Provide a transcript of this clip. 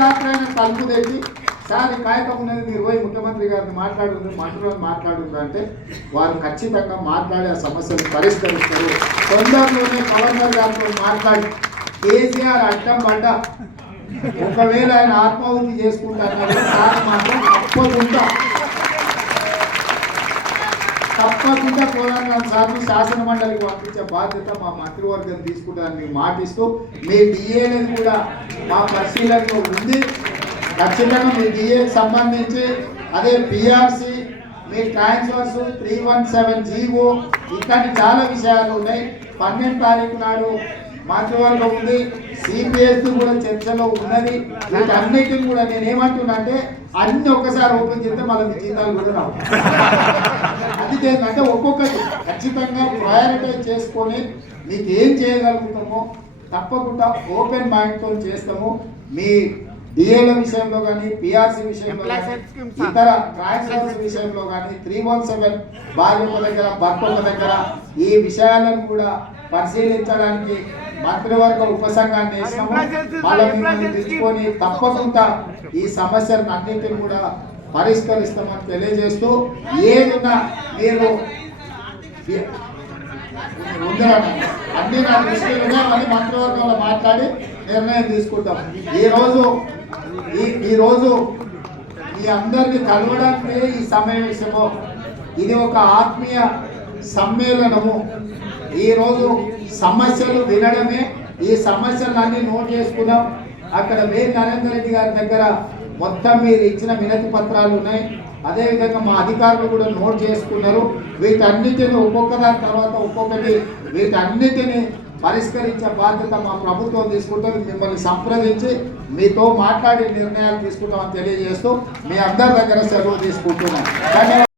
రాత్రి ఆయన తలుపు తెచ్చి సార్ ఈ కార్యక్రమం అనేది మీరు పోయి ముఖ్యమంత్రి గారిని మాట్లాడుకుని మంత్రులను మాట్లాడుకున్నారు అంటే వారు ఖచ్చితంగా మాట్లాడే ఆ సమస్యలు పరిష్కరిస్తారు తొందరలోనే గవర్నర్ గారితో మాట్లాడి కేసీఆర్ అడ్డం పడ్డ ఒకవేళ ఆయన ఆత్మాహుతి చేసుకుంటారు సార్ మాత్రం తప్పకుండా తప్పకుండా కోదండం సార్లు శాసన మండలికి పంపించే బాధ్యత మా మంత్రివర్గం తీసుకుంటారని మాటిస్తూ మీ అనేది కూడా మా పరిశీలనలో ఉంది ఖచ్చితంగా మీ డిఏకి సంబంధించి అదే పిఆర్సి మీ transfers three one seven GO ఇక్కడ చాలా విషయాలు ఉన్నాయి పన్నెండు తారీఖు నాడు మంత్రివర్గం ఉంది సిపిఎస్ కూడా చర్చలో ఉన్నది వీటన్నిటిని కూడా నేను ఏమంటున్నా అంటే అన్ని ఒక్కసారి ఓపెన్ చేస్తే మళ్ళీ జీతాలు కూడా రావు బాధ్యత ఏంటంటే ఒక్కొక్కటి ఖచ్చితంగా ప్రయారిటైజ్ చేసుకొని మీకు ఏం చేయగలుగుతామో తప్పకుండా ఓపెన్ మైండ్తో చేస్తాము మీ డిఏల విషయంలో కానీ పిఆర్సీ విషయంలో కానీ ఇతర ట్రాన్స్ఫర్స్ విషయంలో కానీ త్రీ వన్ సెవెన్ భార్య దగ్గర భర్త దగ్గర ఈ విషయాలను కూడా పరిశీలించడానికి మంత్రివర్గ ఉపసంఘాన్ని వేసినాము మళ్ళీ తెచ్చుకొని తప్పకుండా ఈ సమస్యలను అన్నింటిని కూడా పరిష్కరిస్తామని తెలియజేస్తూ ఏదన్నా మీరు అన్ని నా దృష్టిలోనే మళ్ళీ మంత్రివర్గంలో మాట్లాడి నిర్ణయం తీసుకుంటాం ఈరోజు ఈరోజు మీ అందరినీ కలవడానికి ఈ సమావేశము ఇది ఒక ఆత్మీయ సమ్మేళనము ఈరోజు సమస్యలు వినడమే ఈ సమస్యలన్నీ నోట్ చేసుకున్నాం అక్కడ వే నరేందర్ రెడ్డి గారి దగ్గర మొత్తం మీరు ఇచ్చిన వినతి పత్రాలు ఉన్నాయి అదేవిధంగా మా అధికారులు కూడా నోట్ చేసుకున్నారు వీటన్నిటిని ఒక్కొక్క దాని తర్వాత ఒక్కొక్కటి వీటన్నిటిని పరిష్కరించే బాధ్యత మా ప్రభుత్వం తీసుకుంటుంది మిమ్మల్ని సంప్రదించి మీతో మాట్లాడి నిర్ణయాలు తీసుకుంటామని తెలియజేస్తూ మీ అందరి దగ్గర సెలవు తీసుకుంటున్నాం